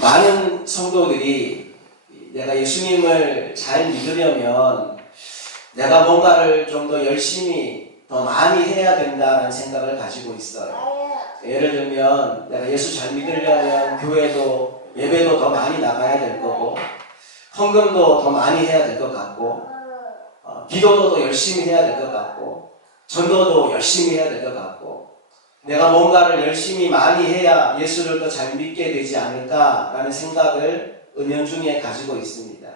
많은 성도들이 내가 예수님을 잘 믿으려면 내가 뭔가를 좀 더 열심히 더 많이 해야 된다는 생각을 가지고 있어요. 예를 들면 내가 예수 잘 믿으려면 교회도 예배도 더 많이 나가야 될 거고 헌금도 더 많이 해야 될 것 같고 기도도 더 열심히 해야 될 것 같고 전도도 열심히 해야 될 것 같고 내가 뭔가를 열심히 많이 해야 예수를 더 잘 믿게 되지 않을까라는 생각을 은연중에 가지고 있습니다.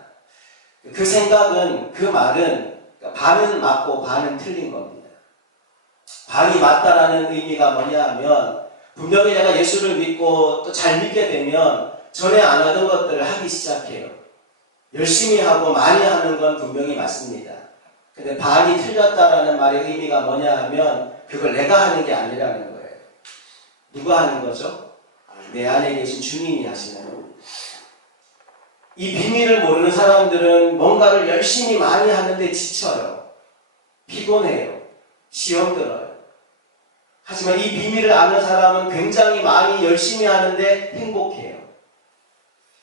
그 생각은, 그 말은 반은 맞고 반은 틀린 겁니다. 반이 맞다라는 의미가 뭐냐 하면 분명히 내가 예수를 믿고 또 잘 믿게 되면 전에 안 하던 것들을 하기 시작해요. 열심히 하고 많이 하는 건 분명히 맞습니다. 근데 반이 틀렸다라는 말의 의미가 뭐냐 하면 그걸 내가 하는 게 아니라는 거예요. 누가 하는 거죠? 내 안에 계신 주님이 하시는 겁니다. 이 비밀을 모르는 사람들은 뭔가를 열심히 많이 하는데 지쳐요. 피곤해요. 시험 들어요. 하지만 이 비밀을 아는 사람은 굉장히 많이 열심히 하는데 행복해요.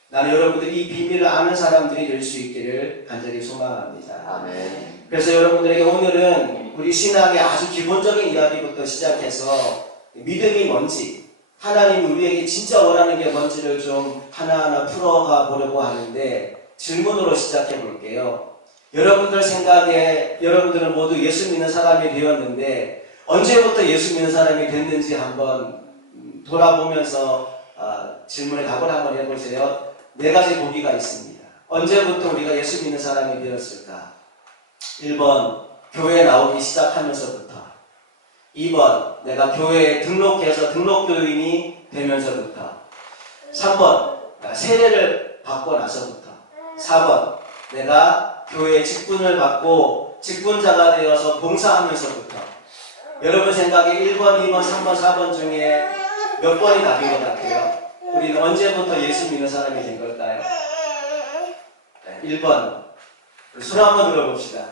나는 여러분들이 이 비밀을 아는 사람들이 될 수 있기를 간절히 소망합니다. 아멘. 그래서 여러분들에게 오늘은 우리 신앙의 아주 기본적인 이야기부터 시작해서 믿음이 뭔지, 하나님이 우리에게 진짜 원하는 게 뭔지를 좀 하나하나 풀어가 보려고 하는데 질문으로 시작해 볼게요. 여러분들 생각에 여러분들은 모두 예수 믿는 사람이 되었는데 언제부터 예수 믿는 사람이 됐는지 한번 돌아보면서 질문의 답을 한번 해보세요. 4가지 보기가 있습니다. 언제부터 우리가 예수 믿는 사람이 되었을까? 1번, 교회에 나오기 시작하면서부터. 2번, 내가 교회에 등록해서 등록교인이 되면서부터. 3번, 세례를 받고 나서부터. 4번, 내가 교회에 직분을 받고 직분자가 되어서 봉사하면서부터. 여러분 생각에 1번, 2번, 3번, 4번 중에 몇 번이 답인 것 같아요? 우리는 언제부터 예수 믿는 사람이 된 걸까요? 1번. 손 한번 들어봅시다.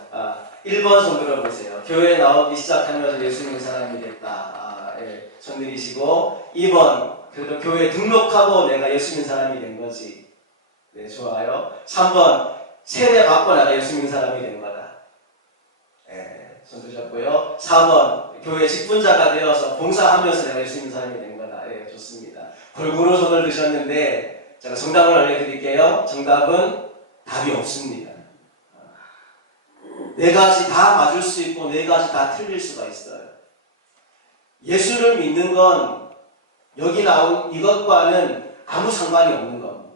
1번 손 들어보세요. 교회에 나오기 시작하면서 예수 믿는 사람이 됐다. 예, 손 들이시고. 2번. 그래도 교회에 등록하고 내가 예수 믿는 사람이 된 거지. 네, 좋아요. 3번. 세례 받고 내가 예수 믿는 사람이 된 거다. 예, 손 드셨고요. 4번. 교회 직분자가 되어서 봉사하면서 내가 예수 믿는 사람이 된 거다. 예, 좋습니다. 골고루 손을 드셨는데 제가 정답을 알려드릴게요. 정답은 답이 없습니다. 4가지 다 맞을 수 있고 4가지 다 틀릴 수가 있어요. 예수를 믿는 건 여기 나온 이것과는 아무 상관이 없는 겁니다.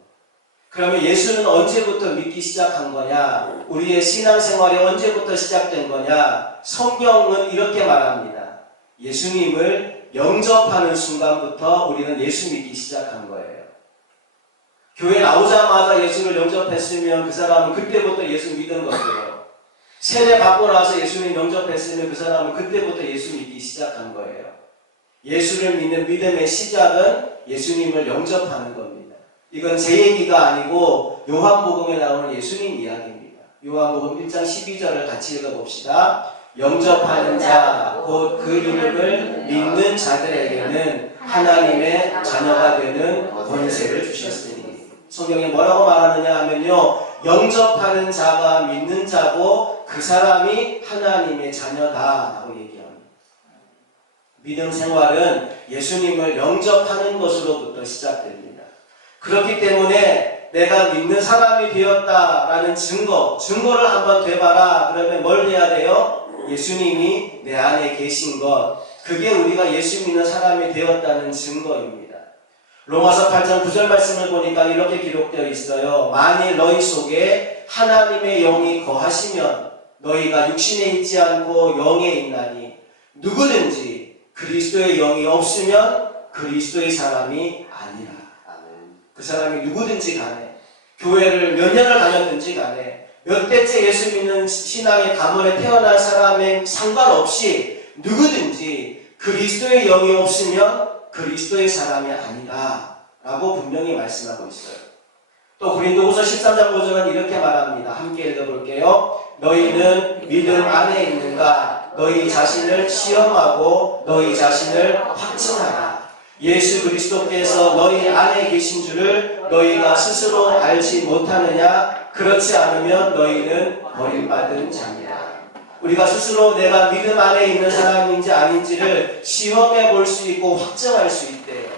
그러면 예수는 언제부터 믿기 시작한 거냐? 우리의 신앙생활이 언제부터 시작된 거냐? 성경은 이렇게 말합니다. 예수님을 영접하는 순간부터 우리는 예수 믿기 시작한 거예요. 교회 나오자마자 예수를 영접했으면 그 사람은 그때부터 예수 믿은 거예요. 세례 받고 나서 예수님 영접했으면 그 사람은 그때부터 예수 믿기 시작한 거예요. 예수를 믿는 믿음의 시작은 예수님을 영접하는 겁니다. 이건 제 얘기가 아니고 요한복음에 나오는 예수님 이야기입니다. 요한복음 1장 12절을 같이 읽어봅시다. 영접하는 자, 곧 그 이름을 믿는 자들에게는 하나님의 자녀가 되는 권세를 주셨으니. 성경에 뭐라고 말하느냐 하면요, 영접하는 자가 믿는 자고 그 사람이 하나님의 자녀다라고 얘기합니다. 믿음 생활은 예수님을 영접하는 것으로부터 시작됩니다. 그렇기 때문에 내가 믿는 사람이 되었다라는 증거를 한번 되봐라. 그러면 뭘 해야 돼요? 예수님이 내 안에 계신 것, 그게 우리가 예수 믿는 사람이 되었다는 증거입니다. 로마서 8장 9절 말씀을 보니까 이렇게 기록되어 있어요. 만일 너희 속에 하나님의 영이 거하시면 너희가 육신에 있지 않고 영에 있나니 누구든지 그리스도의 영이 없으면 그리스도의 사람이 아니라. 그 사람이 누구든지 간에 교회를 몇 년을 다녔든지 간에 몇 대째 예수 믿는 신앙의 가문에 태어난 사람에 상관없이 누구든지 그리스도의 영이 없으면 그리스도의 사람이 아니다 라고 분명히 말씀하고 있어요. 또 고린도후서 13장 5절은 이렇게 말합니다. 함께 읽어볼게요. 너희는 믿음 안에 있는가? 너희 자신을 시험하고 너희 자신을 확증하라. 예수 그리스도께서 너희 안에 계신 줄을 너희가 스스로 알지 못하느냐? 그렇지 않으면 너희는 버림받은 자입니다. 우리가 스스로 내가 믿음 안에 있는 사람인지 아닌지를 시험해 볼 수 있고 확정할 수 있대요.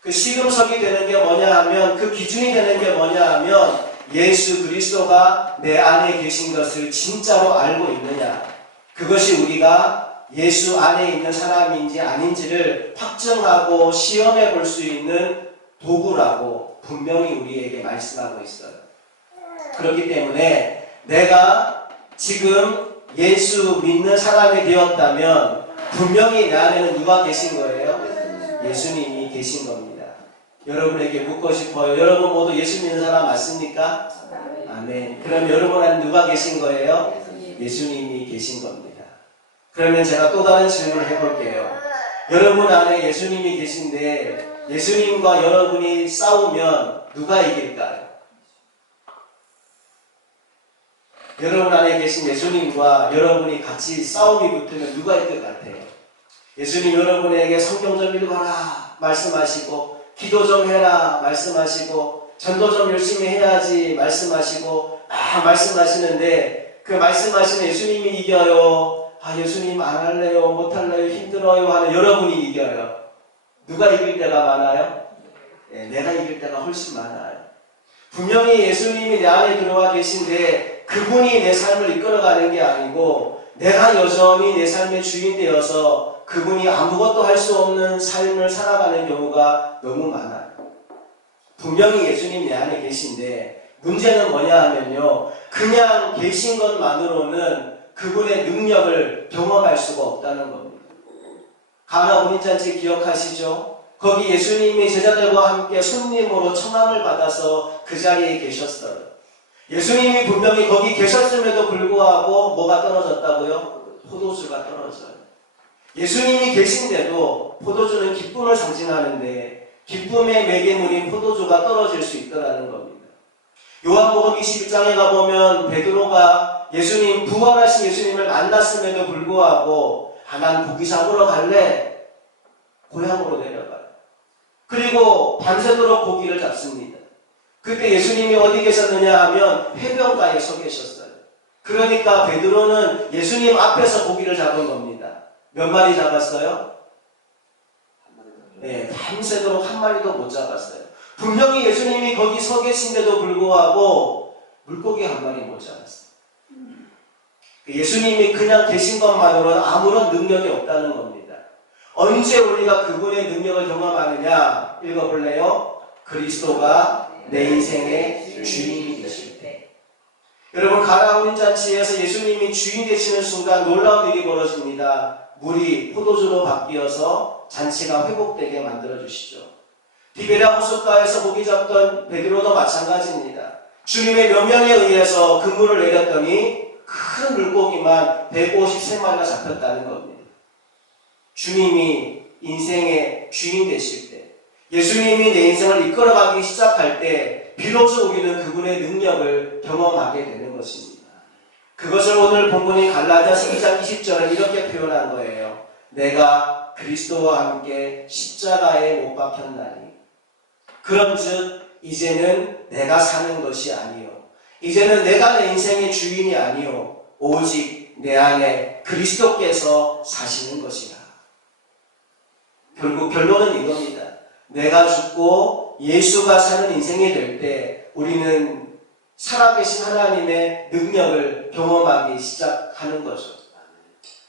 그 시금석이 되는 게 뭐냐 하면, 그 기준이 되는 게 뭐냐 하면, 예수 그리스도가 내 안에 계신 것을 진짜로 알고 있느냐. 그것이 우리가 예수 안에 있는 사람인지 아닌지를 확정하고 시험해 볼 수 있는 도구라고 분명히 우리에게 말씀하고 있어요. 그렇기 때문에 내가 지금 예수 믿는 사람이 되었다면 분명히 내 안에는 누가 계신 거예요? 예수님이 계신 겁니다. 여러분에게 묻고 싶어요. 여러분 모두 예수 믿는 사람 맞습니까? 아멘. 그럼 여러분 안에 누가 계신 거예요? 예수님이 계신 겁니다. 그러면 제가 또 다른 질문을 해볼게요. 여러분 안에 예수님이 계신데 예수님과 여러분이 싸우면 누가 이길까요? 여러분 안에 계신 예수님과 여러분이 같이 싸움이 붙으면 누가 이길 것 같아요? 예수님 여러분에게 성경 좀 읽어라 말씀하시고, 기도 좀 해라 말씀하시고, 전도 좀 열심히 해야지 말씀하시고 말씀하시는데, 그 말씀하시는 예수님이 이겨요? 예수님 안 할래요, 못 할래요, 힘들어요 하는 여러분이 이겨요? 누가 이길 때가 많아요? 내가 이길 때가 훨씬 많아요. 분명히 예수님이 내 안에 들어와 계신데 그분이 내 삶을 이끌어가는 게 아니고 내가 여전히 내 삶의 주인 되어서 그분이 아무것도 할 수 없는 삶을 살아가는 경우가 너무 많아요. 분명히 예수님 내 안에 계신데 문제는 뭐냐 하면요, 그냥 계신 것만으로는 그분의 능력을 경험할 수가 없다는 겁니다. 가나 혼인잔치 기억하시죠? 거기 예수님이 제자들과 함께 손님으로 청함을 받아서 그 자리에 계셨어요. 예수님이 분명히 거기 계셨음에도 불구하고 뭐가 떨어졌다고요? 포도주가 떨어져요. 예수님이 계신데도 포도주는 기쁨을 상징하는데 기쁨의 매개물인 포도주가 떨어질 수 있다는 겁니다. 요한복음 21장에 가보면 베드로가 예수님, 부활하신 예수님을 만났음에도 불구하고 난 고기 잡으러 갈래? 고향으로 내려가요. 그리고 밤새도록 고기를 잡습니다. 그때 예수님이 어디 계셨느냐 하면 해변가에 서 계셨어요. 그러니까 베드로는 예수님 앞에서 고기를 잡은 겁니다. 몇 마리 잡았어요? 네, 밤새도록 한 마리도 못 잡았어요. 분명히 예수님이 거기 서 계신데도 불구하고 물고기 한 마리 못 잡았어요. 예수님이 그냥 계신 것만으로는 아무런 능력이 없다는 겁니다. 언제 우리가 그분의 능력을 경험하느냐? 읽어볼래요? 그리스도가 내 인생의 주인이 되실 때. 여러분, 가나 혼인잔치에서 예수님이 주인 되시는 순간 놀라운 일이 벌어집니다. 물이 포도주로 바뀌어서 잔치가 회복되게 만들어주시죠. 디베랴 호숫가에서 고기 잡던 베드로도 마찬가지입니다. 주님의 명령에 의해서 그물을 내렸더니 큰 물고기만 153마리가 잡혔다는 겁니다. 주님이 인생의 주인 되실 때, 예수님이 내 인생을 이끌어가기 시작할 때 비로소 우리는 그분의 능력을 경험하게 되는 것입니다. 그것을 오늘 본문인 갈라디아서 2장 20절은 이렇게 표현한 거예요. 내가 그리스도와 함께 십자가에 못 박혔나니 그런즉 이제는 내가 사는 것이 아니요 이제는 내가 내 인생의 주인이 아니요 오직 내 안에 그리스도께서 사시는 것이라. 결국 결론은 이겁니다. 내가 죽고 예수가 사는 인생이 될 때 우리는 살아계신 하나님의 능력을 경험하기 시작하는 거죠.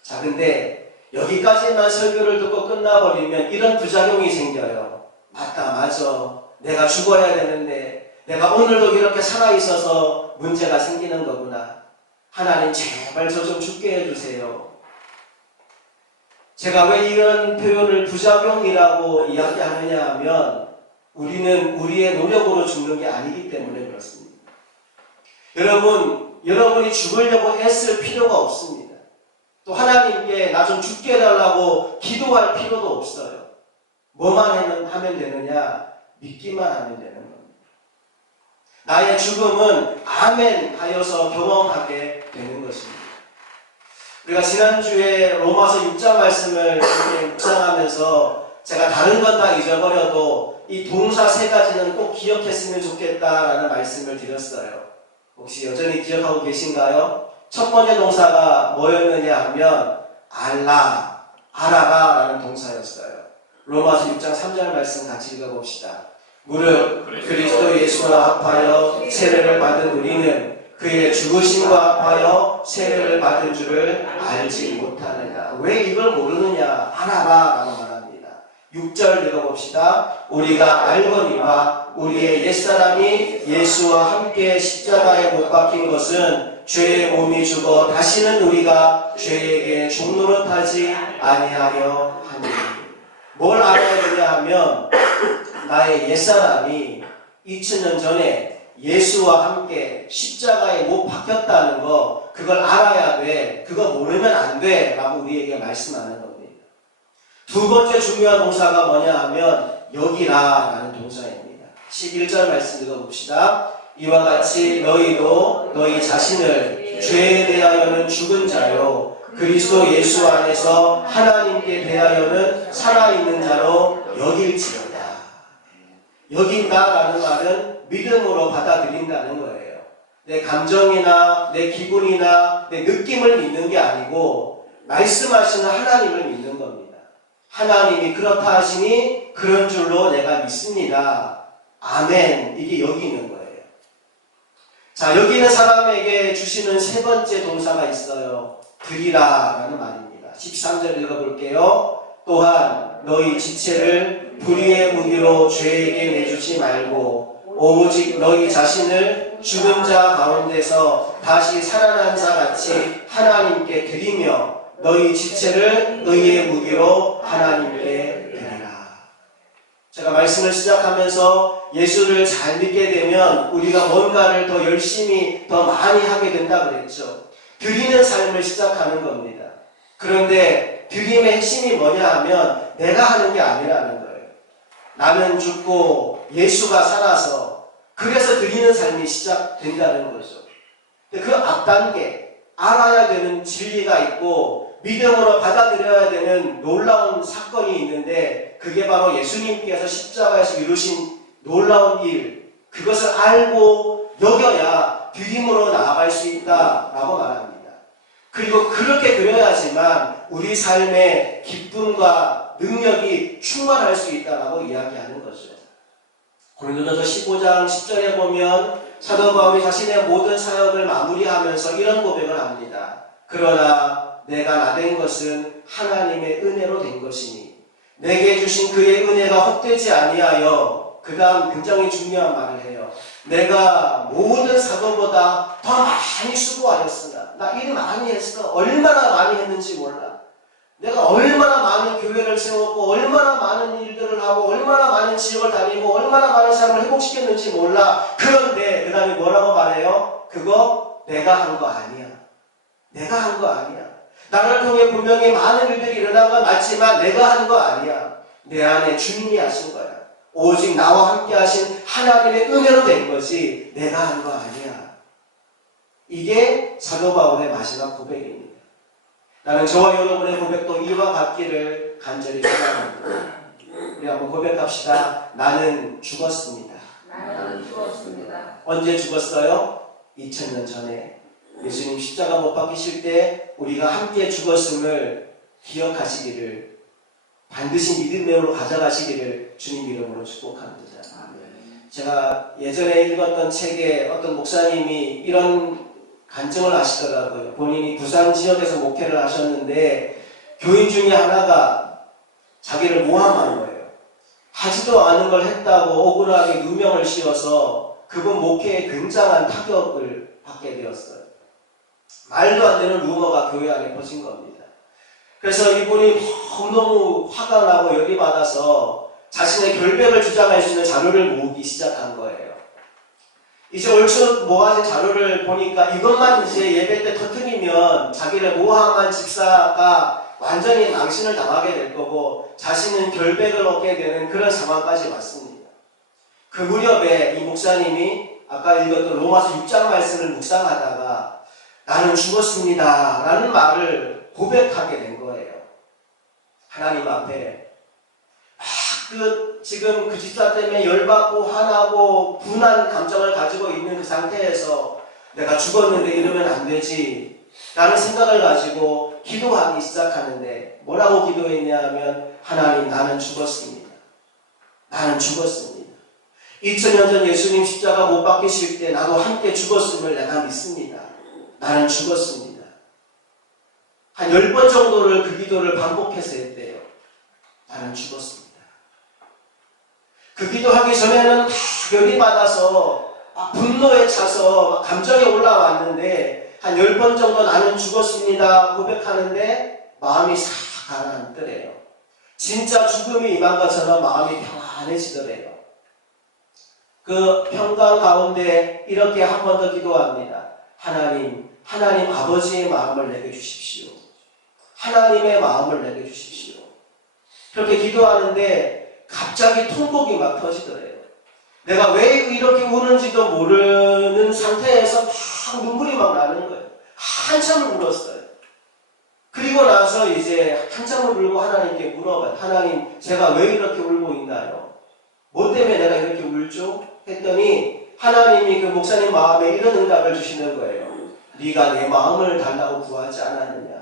자, 근데 여기까지만 설교를 듣고 끝나버리면 이런 부작용이 생겨요. 맞다. 내가 죽어야 되는데 내가 오늘도 이렇게 살아있어서 문제가 생기는 거구나. 하나님 제발 저 좀 죽게 해주세요. 제가 왜 이런 표현을 부작용이라고 이야기하느냐 하면 우리는 우리의 노력으로 죽는 게 아니기 때문에 그렇습니다. 여러분이 죽으려고 애쓸 필요가 없습니다. 또 하나님께 나 좀 죽게 해달라고 기도할 필요도 없어요. 뭐만 하면 되느냐? 믿기만 하면 되는 겁니다. 나의 죽음은 아멘 하여서 경험하게 되는 것입니다. 우리가 지난주에 로마서 6장 말씀을 이렇게 묵상하면서 제가 다른 건 다 잊어버려도 이 동사 세 가지는 꼭 기억했으면 좋겠다라는 말씀을 드렸어요. 혹시 여전히 기억하고 계신가요? 첫 번째 동사가 뭐였느냐 하면 알아라 라는 동사였어요. 로마서 6장 3절 말씀 같이 읽어봅시다. 무릇 그리스도 예수와 합하여 세례를 받은 우리는 그의 죽으심과 합하여 세례를 받은 줄을 알지 못하느냐. 왜 이걸 모르느냐? 알아라 라고 말합니다. 6절 읽어봅시다. 우리가 알거니와 우리의 옛사람이 예수와 함께 십자가에 못 박힌 것은 죄의 몸이 죽어 다시는 우리가 죄에게 종노릇하지 아니하려 하니. 뭘 알아야 되냐 하면 나의 옛사람이 2000년 전에 예수와 함께 십자가에 못 박혔다는 거, 그걸 알아야 돼. 그거 모르면 안 돼 라고 우리에게 말씀하는 겁니다. 두 번째 중요한 동사가 뭐냐 하면 여기라 라는 동사입니다. 11절 말씀 읽어봅시다. 이와 같이 너희도 너희 자신을 죄에 대하여는 죽은 자요 그리스도 예수 안에서 하나님께 대하여는 살아있는 자로 여길지어다. 여긴다라는 말은 믿음으로 받아들인다는 거예요. 내 감정이나 내 기분이나 내 느낌을 믿는 게 아니고 말씀하시는 하나님을 믿는 겁니다. 하나님이 그렇다 하시니 그런 줄로 내가 믿습니다. 아멘. 이게 여기는 거예요. 자, 여기는 사람에게 주시는 세 번째 동사가 있어요. 드리라 라는 말입니다. 13절 읽어볼게요. 또한 너희 지체를 불의의 무기로 죄에게 내주지 말고 오직 너희 자신을 죽은 자 가운데서 다시 살아난 자 같이 하나님께 드리며 너희 지체를 의의 무기로 하나님께 드리라. 제가 말씀을 시작하면서 예수를 잘 믿게 되면 우리가 뭔가를 더 열심히 더 많이 하게 된다 그랬죠. 드리는 삶을 시작하는 겁니다. 그런데 드림의 핵심이 뭐냐 하면 내가 하는 게 아니라는 거예요. 나는 죽고 예수가 살아서 그래서 드리는 삶이 시작된다는 거죠. 그 앞단계 알아야 되는 진리가 있고 믿음으로 받아들여야 되는 놀라운 사건이 있는데 그게 바로 예수님께서 십자가에서 이루신 놀라운 일, 그것을 알고 여겨야 드림으로 나아갈 수 있다라고 말합니다. 그리고 그렇게 그려야지만 우리 삶의 기쁨과 능력이 충만할 수 있다라고 이야기하는 거죠. 고린도전서 15장 10절에 보면 사도 바울이 자신의 모든 사역을 마무리하면서 이런 고백을 합니다. 그러나 내가 나된 것은 하나님의 은혜로 된 것이니 내게 주신 그의 은혜가 헛되지 아니하여, 그 다음 굉장히 중요한 말을 해요. 내가 모든 사도보다 더 많이 수고하였으나, 나 일 많이 했어. 얼마나 많이 했는지 몰라. 내가 얼마나 많은 교회를 세웠고 얼마나 많은 일들을 하고 얼마나 많은 지역을 다니고 얼마나 많은 사람을 회복시켰는지 몰라. 그런데 그 다음에 뭐라고 말해요? 그거 내가 한 거 아니야. 내가 한 거 아니야. 나를 통해 분명히 많은 일들이 일어난 건 맞지만 내가 한 거 아니야. 내 안에 주님이 하신 거야. 오직 나와 함께 하신 하나님의 은혜로 된 거지 내가 한 거 아니야. 이게 사도 바울의 마지막 고백입니다. 나는 저와 여러분의 고백도 이와 같기를 간절히 소망합니다. 우리 한번 고백합시다. 나는 죽었습니다. 나는 죽었습니다. 언제 죽었어요? 2000년 전에 예수님 십자가 못 박히실 때 우리가 함께 죽었음을 기억하시기를, 반드시 믿음으로 가져가시기를 주님 이름으로 축복합니다. 제가 예전에 읽었던 책에 어떤 목사님이 이런 간증을 하시더라고요. 본인이 부산 지역에서 목회를 하셨는데 교인 중에 하나가 자기를 모함한 거예요. 하지도 않은 걸 했다고 억울하게 누명을 씌워서 그분 목회에 굉장한 타격을 받게 되었어요. 말도 안 되는 루머가 교회 안에 퍼진 겁니다. 그래서 이분이 너무 화가 나고 열이 받아서 자신의 결백을 주장할 수 있는 자료를 모으기 시작한 거예요. 이제 얼추 모아진 자료를 보니까 이것만 이제 예배 때 터뜨리면 자기를 모함한 집사가 완전히 망신을 당하게 될 거고 자신은 결백을 얻게 되는 그런 상황까지 왔습니다. 그 무렵에 이 목사님이 아까 읽었던 로마서 6장 말씀을 묵상하다가 나는 죽었습니다 라는 말을 고백하게 된 거예요. 하나님 앞에 지금 그 집사 때문에 열받고 화나고 분한 감정을 가지고 있는 그 상태에서 내가 죽었는데 이러면 안 되지 라는 생각을 가지고 기도하기 시작하는데 뭐라고 기도했냐 하면 하나님 나는 죽었습니다. 나는 죽었습니다. 2000년 전 예수님 십자가 못 박히실 때 나도 함께 죽었음을 내가 믿습니다. 나는 죽었습니다. 한 10번 정도를 그 기도를 반복해서 했대요. 나는 죽었습니다. 그 기도하기 전에는 막 열이 받아서 막 분노에 차서 막 감정이 올라왔는데 한 10번 정도 나는 죽었습니다 고백하는데 마음이 싹 가라앉더래요. 진짜 죽음이 임한 것처럼 마음이 평안해지더래요. 그 평강 가운데 이렇게 한 번 더 기도합니다. 하나님 아버지의 마음을 내게 주십시오. 하나님의 마음을 내게 주십시오. 그렇게 기도하는데 갑자기 통곡이 막 터지더래요. 내가 왜 이렇게 우는지도 모르는 상태에서 막 눈물이 막 나는 거예요. 한참을 울었어요. 그리고 나서 이제 한참을 울고 하나님께 물어봐요. 하나님, 제가 왜 이렇게 울고 있나요? 뭐 때문에 내가 이렇게 울죠? 했더니 하나님이 그 목사님 마음에 이런 응답을 주시는 거예요. 네가 내 마음을 달라고 구하지 않았느냐.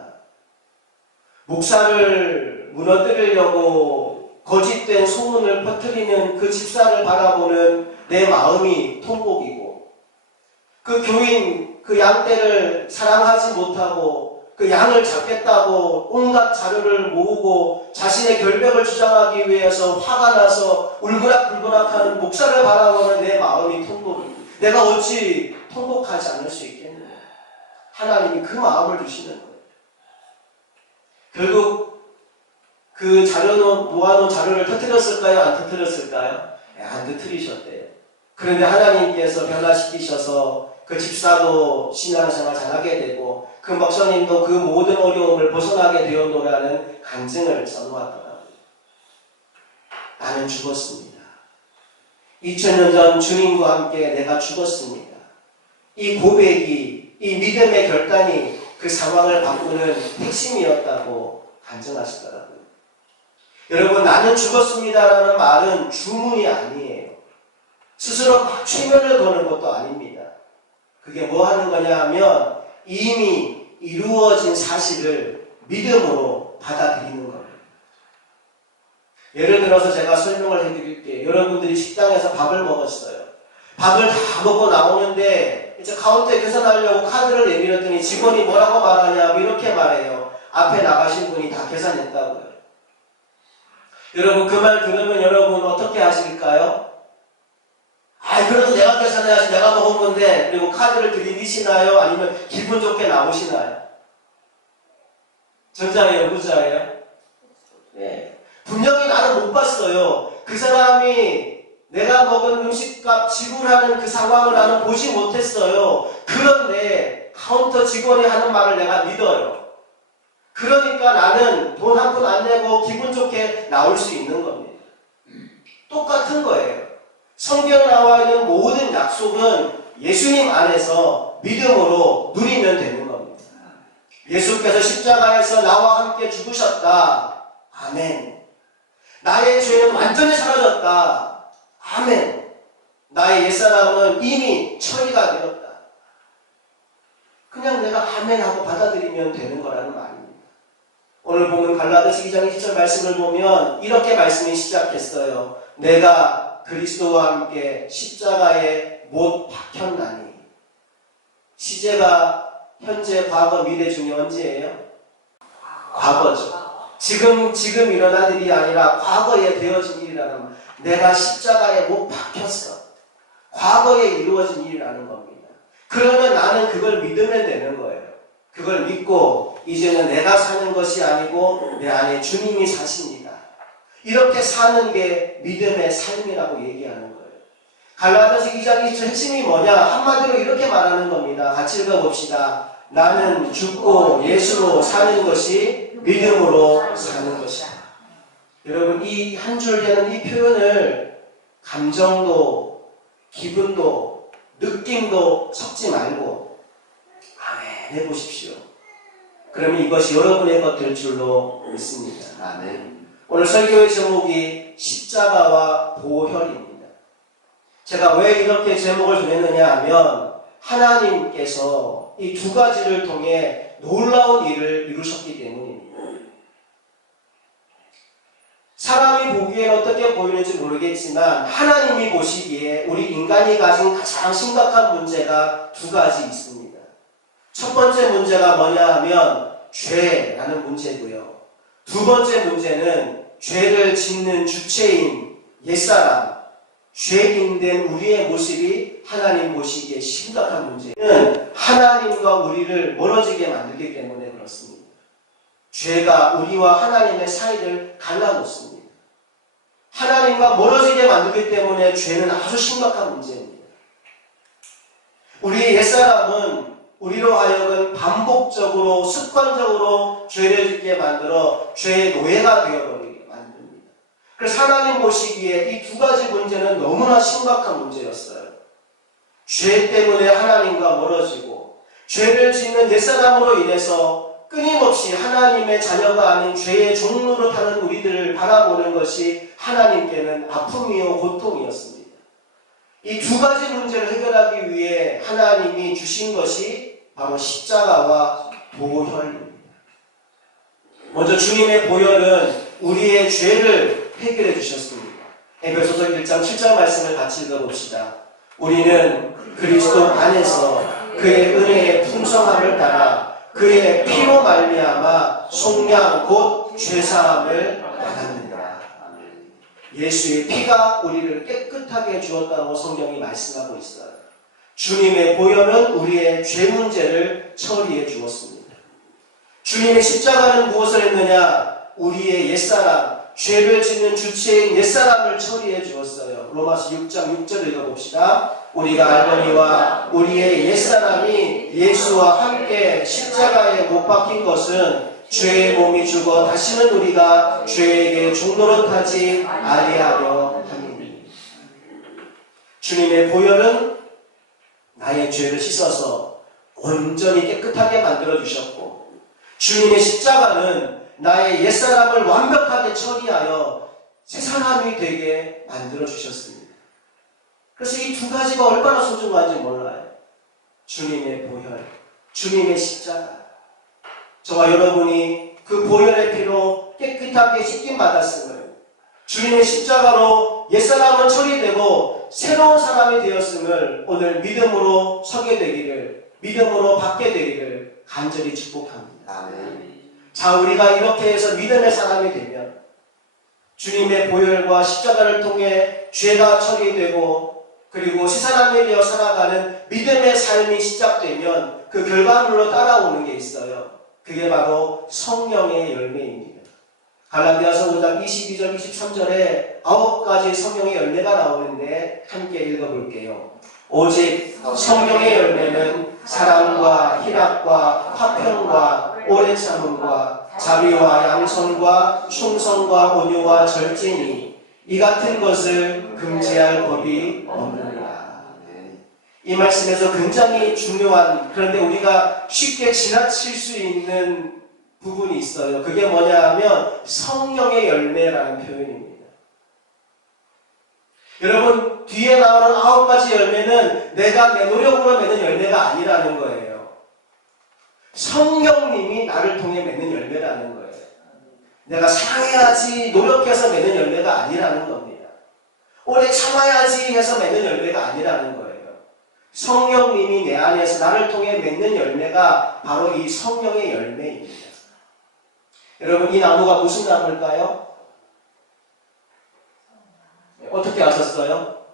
목사를 무너뜨리려고 거짓된 소문을 퍼뜨리는 그 집사를 바라보는 내 마음이 통곡이고, 그 교인, 그 양떼를 사랑하지 못하고 그 양을 잡겠다고 온갖 자료를 모으고 자신의 결백을 주장하기 위해서 화가 나서 울그락불그락하는 목사를 바라보는 내 마음이 통곡입니다. 내가 어찌 통곡하지 않을 수 있겠느냐. 하나님이 그 마음을 주시는 거예요. 결국 그 모아놓은 자료를 터뜨렸을까요? 안 터뜨렸을까요? 안 터뜨리셨대요. 그런데 하나님께서 변화시키셔서 그 집사도 신앙생활 잘하게 되고 그 목사님도 그 모든 어려움을 벗어나게 되었노라는 간증을 전하더라고요. 나는 죽었습니다. 2000년 전 주님과 함께 내가 죽었습니다. 이 고백이, 이 믿음의 결단이 그 상황을 바꾸는 핵심이었다고 간증하시더라고요. 여러분, 나는 죽었습니다라는 말은 주문이 아니에요. 스스로 막 최면을 거는 것도 아닙니다. 그게 뭐 하는 거냐 하면 이미 이루어진 사실을 믿음으로 받아들이는 겁니다. 예를 들어서 제가 설명을 해드릴게요. 여러분들이 식당에서 밥을 먹었어요. 밥을 다 먹고 나오는데 이제 카운터에 계산하려고 카드를 내밀었더니 직원이 뭐라고 말하냐고 이렇게 말해요. 앞에 나가신 분이 다 계산했다고요. 여러분, 그 말 들으면 여러분 어떻게 하실까요? 그래도 내가 계산해야지, 내가 먹은 건데, 그리고 카드를 들이미시나요? 아니면 기분 좋게 나오시나요? 전자예요, 후자예요? 네. 분명히 나는 못 봤어요. 그 사람이 내가 먹은 음식값 지불하는 그 상황을 나는 보지 못했어요. 그런데 카운터 직원이 하는 말을 내가 믿어요. 그러니까 나는 돈 한 푼 안 내고 기분 좋게 나올 수 있는 겁니다. 똑같은 거예요. 성경에 나와 있는 모든 약속은 예수님 안에서 믿음으로 누리면 되는 겁니다. 예수께서 십자가에서 나와 함께 죽으셨다. 아멘. 나의 죄는 완전히 사라졌다. 아멘. 나의 옛사람은 이미 처리가 되었다. 그냥 내가 아멘 하고 받아들이면 되는 거라는 말입니다. 오늘 보면 갈라디아서 2장 20절 말씀을 보면 이렇게 말씀이 시작했어요. 내가 그리스도와 함께 십자가에 못 박혔나니. 시제가 현재, 과거, 미래 중에 언제예요? 과거죠. 지금 일어난 일이 아니라 과거에 되어진 일이라는 말. 내가 십자가에 못 박혔어. 과거에 이루어진 일이라는 겁니다. 그러면 나는 그걸 믿으면 되는 거예요. 그걸 믿고 이제는 내가 사는 것이 아니고 내 안에 주님이 사십니다. 이렇게 사는 게 믿음의 삶이라고 얘기하는 거예요. 갈라디아서 2장 20절 핵심이 뭐냐? 한마디로 이렇게 말하는 겁니다. 같이 읽어봅시다. 나는 죽고 예수로 사는 것이 믿음으로 사는 것이다. 여러분, 이 한 줄 되는 이 표현을 감정도, 기분도, 느낌도 섞지 말고 아멘 해보십시오. 그러면 이것이 여러분의 것 될 줄로 믿습니다. 아멘. 오늘 설교의 제목이 십자가와 보혈입니다. 제가 왜 이렇게 제목을 정했느냐 하면 하나님께서 이 두 가지를 통해 놀라운 일을 이루셨기 때문입니다. 사람이 보기엔 어떻게 보이는지 모르겠지만 하나님이 보시기에 우리 인간이 가진 가장 심각한 문제가 두 가지 있습니다. 첫 번째 문제가 뭐냐 하면 죄라는 문제고요. 두 번째 문제는 죄를 짓는 주체인 옛사람, 죄인된 우리의 모습이 하나님 보시기에 심각한 문제는 하나님과 우리를 멀어지게 만들기 때문에 그렇습니다. 죄가 우리와 하나님의 사이를 갈라놓습니다. 하나님과 멀어지게 만들기 때문에 죄는 아주 심각한 문제입니다. 우리 옛사람은 우리로 하여금 반복적으로 습관적으로 죄를 짓게 만들어 죄의 노예가 되어버리게 만듭니다. 그래서 하나님 보시기에 이 두 가지 문제는 너무나 심각한 문제였어요. 죄 때문에 하나님과 멀어지고 죄를 짓는 옛사람으로 인해서 끊임없이 하나님의 자녀가 아닌 죄의 종로로 타는 우리들을 바라보는 것이 하나님께는 아픔이요 고통이었습니다. 이 두 가지 문제를 해결하기 위해 하나님이 주신 것이 바로 십자가와 보혈입니다. 먼저 주님의 보혈은 우리의 죄를 해결해 주셨습니다. 에베소서 1장 7절 말씀을 같이 읽어봅시다. 우리는 그리스도 안에서 그의 은혜의 풍성함을 따라 그의 피로 말미암아 속량 곧 죄사함을 받았느니라. 예수의 피가 우리를 깨끗하게 주었다고 성경이 말씀하고 있어요. 주님의 보혈은 우리의 죄 문제를 처리해 주었습니다. 주님의 십자가는 무엇을 했느냐? 우리의 옛사람, 죄를 짓는 주체인 옛사람을 처리해 주었어요. 로마서 6장 6절 읽어봅시다. 우리가 알거니와 우리의 옛사람이 예수와 함께 십자가에 못 박힌 것은 죄의 몸이 죽어 다시는 우리가 죄에게 종노릇하지 아니하려 함입니다. 주님의 보혈은 나의 죄를 씻어서 온전히 깨끗하게 만들어 주셨고, 주님의 십자가는 나의 옛사람을 완벽하게 처리하여 새 사람이 되게 만들어 주셨습니다. 그래서 이 두 가지가 얼마나 소중한지 몰라요. 주님의 보혈, 주님의 십자가. 저와 여러분이 그 보혈의 피로 깨끗하게 씻김 받았음을, 주님의 십자가로 옛사람은 처리되고 새로운 사람이 되었음을 오늘 믿음으로 서게 되기를, 믿음으로 받게 되기를 간절히 축복합니다. 아멘. 자, 우리가 이렇게 해서 믿음의 사람이 되면 주님의 보혈과 십자가를 통해 죄가 처리되고 그리고 새 사람이 되어 살아가는 믿음의 삶이 시작되면 그 결과물로 따라오는 게 있어요. 그게 바로 성령의 열매입니다. 갈라디아서 5장 22절 23절에 9가지 성령의 열매가 나오는데 함께 읽어볼게요. 오직 성령의 열매는 사랑과 희락과 화평과 오래 참음과 자비와 양선과 충성과 온유와 절제니 이 같은 것을 금지할 법이 없느니라. 이 말씀에서 굉장히 중요한, 그런데 우리가 쉽게 지나칠 수 있는 부분이 있어요. 그게 뭐냐 하면 성령의 열매라는 표현입니다. 여러분, 뒤에 나오는 9가지 열매는 내가 내 노력으로 맺는 열매가 아니라는 거예요. 성령님이 나를 통해 맺는 열매라는 거예요. 내가 사랑해야지 노력해서 맺는 열매가 아니라는 겁니다. 오래 참아야지 해서 맺는 열매가 아니라는 거예요. 성령님이 내 안에서 나를 통해 맺는 열매가 바로 이 성령의 열매입니다. 여러분, 이 나무가 무슨 나무일까요? 어떻게 아셨어요?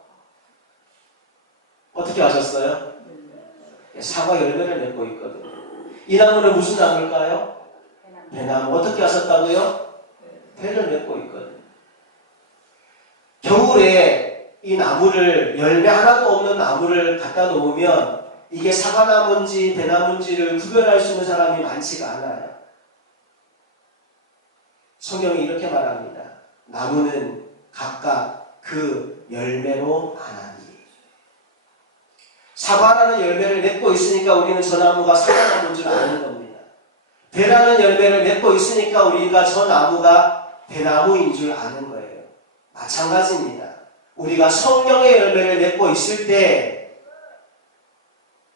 어떻게 아셨어요? 사과 열매를 맺고 있거든요. 이 나무는 무슨 나무일까요? 배나무. 어떻게 아셨다고요? 배를 맺고 있거든요. 겨울에 이 나무를, 열매 하나도 없는 나무를 갖다 놓으면 이게 사과나무인지 배나무인지를 구별할 수 있는 사람이 많지가 않아요. 성경이 이렇게 말합니다. 나무는 각각 그 열매로 아나니. 사과라는 열매를 맺고 있으니까 우리는 저 나무가 사과나무인 줄 아는 겁니다. 배라는 열매를 맺고 있으니까 우리가 저 나무가 대나무인 줄 아는 거예요. 마찬가지입니다. 우리가 성령의 열매를 맺고 있을 때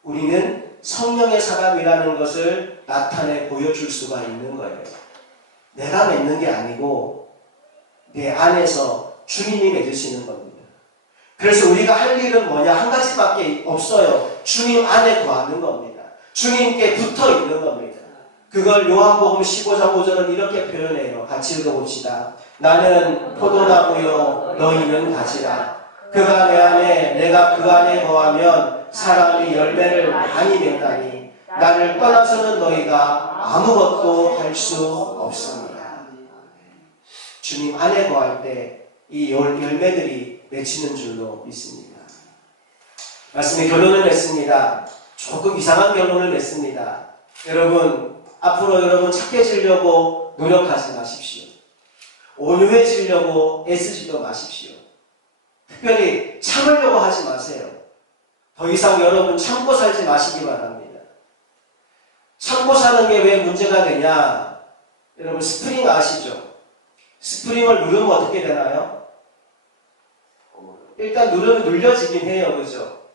우리는 성령의 사람이라는 것을 나타내 보여줄 수가 있는 거예요. 내가 맺는 게 아니고 내 안에서 주님이 맺으시는 겁니다. 그래서 우리가 할 일은 뭐냐? 한 가지밖에 없어요. 주님 안에 거하는 겁니다. 주님께 붙어 있는 겁니다. 그걸 요한복음 15장 5절은 이렇게 표현해요. 같이 읽어봅시다. 나는 포도나무요 너희는 가지라. 그가 내 안에 내가 그 안에 거하면 사람이 열매를 많이 맺다니 나를 떠나서는 너희가 아무것도 할 수 없습니다. 주님 안에 거할 때 이 열매들이 맺히는 줄로 믿습니다. 말씀에 결론을 맺습니다. 조금 이상한 결론을 맺습니다. 여러분 앞으로 여러분 착해지려고 노력하지 마십시오. 온유해지려고 애쓰지도 마십시오. 특별히 참으려고 하지 마세요. 더 이상 여러분 참고 살지 마시기 바랍니다. 참고 사는 게 왜 문제가 되냐? 여러분 스프링 아시죠? 스프링을 누르면 어떻게 되나요? 일단 누르면 눌려지긴 해요. 그죠?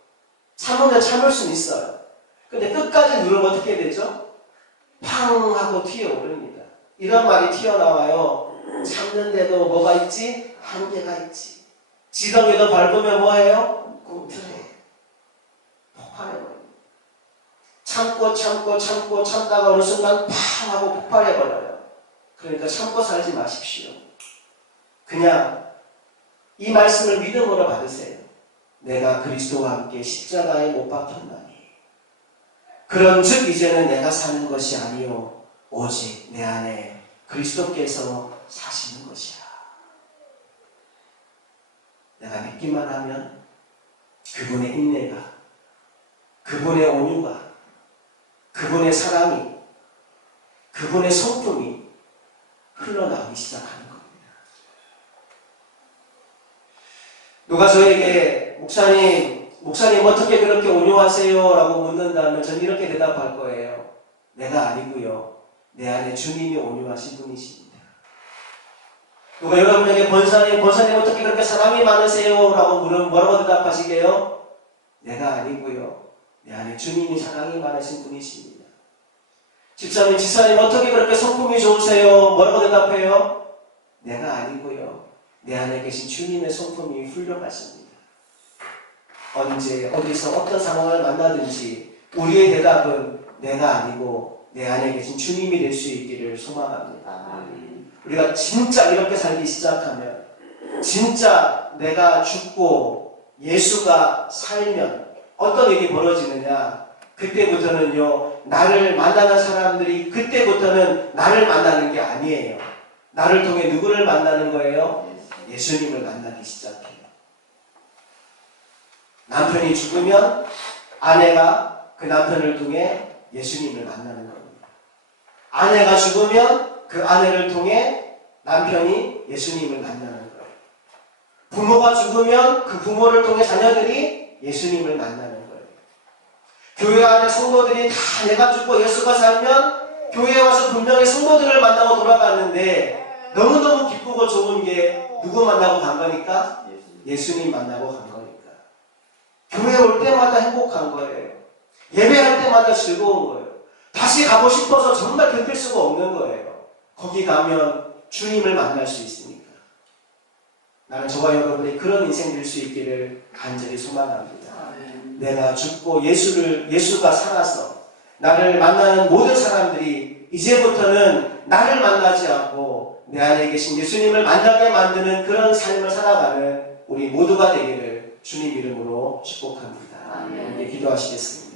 참으면 참을 수는 있어요. 근데 끝까지 누르면 어떻게 되죠? 팡 하고 튀어오릅니다. 이런 말이 튀어나와요. 참는데도 뭐가 있지? 한계가 있지. 지렁이도 밟으면 뭐예요? 꿈틀해. 폭발해버려요. 참고 참다가 어느 순간 팡 하고 폭발해버려요. 그러니까 참고 살지 마십시오. 그냥 이 말씀을 믿음으로 받으세요. 내가 그리스도와 함께 십자가에 못 박혔나니 그런즉 이제는 내가 사는 것이 아니요 오직 내 안에 그리스도께서 사시는 것이야. 내가 믿기만 하면 그분의 인내가, 그분의 온유가, 그분의 사랑이, 그분의 성품이 흘러나오기 시작하는 겁니다. 누가 저에게 목사님 어떻게 그렇게 온유하세요? 라고 묻는다면 저는 이렇게 대답할 거예요. 내가 아니고요. 내 안에 주님이 온유하신 분이십니다. 누가 여러분에게 권사님 어떻게 그렇게 사랑이 많으세요? 라고 물으면 뭐라고 대답하시게요? 내가 아니고요. 내 안에 주님이 사랑이 많으신 분이십니다. 집사님, 지사님 어떻게 그렇게 성품이 좋으세요? 뭐라고 대답해요? 내가 아니고요. 내 안에 계신 주님의 성품이 훌륭하십니다. 언제 어디서 어떤 상황을 만나든지 우리의 대답은 내가 아니고 내 안에 계신 주님이 될 수 있기를 소망합니다. 우리가 진짜 이렇게 살기 시작하면 진짜 내가 죽고 예수가 살면 어떤 일이 벌어지느냐? 그때부터는요, 나를 만나는 사람들이 그때부터는 나를 만나는 게 아니에요. 나를 통해 누구를 만나는 거예요? 예수님을 만나기 시작해요. 남편이 죽으면 아내가 그 남편을 통해 예수님을 만나는 겁니다. 아내가 죽으면 그 아내를 통해 남편이 예수님을 만나는 거예요. 부모가 죽으면 그 부모를 통해 자녀들이 예수님을 만나는 거예요. 교회 안에 성도들이 다 내가 죽고 예수가 살면 교회에 와서 분명히 성도들을 만나고 돌아갔는데 너무너무 기쁘고 좋은 게 누구 만나고 간 거니까? 예수님 만나고 간 거니까. 교회 올 때마다 행복한 거예요. 예배할 때마다 즐거운 거예요. 다시 가고 싶어서 정말 견딜 수가 없는 거예요. 거기 가면 주님을 만날 수 있으니까. 나는 저와 여러분이 그런 인생 될 수 있기를 간절히 소망합니다. 내가 죽고 예수가 살아서 나를 만나는 모든 사람들이 이제부터는 나를 만나지 않고 내 안에 계신 예수님을 만나게 만드는 그런 삶을 살아가는 우리 모두가 되기를 주님 이름으로 축복합니다. 함께 기도하시겠습니다.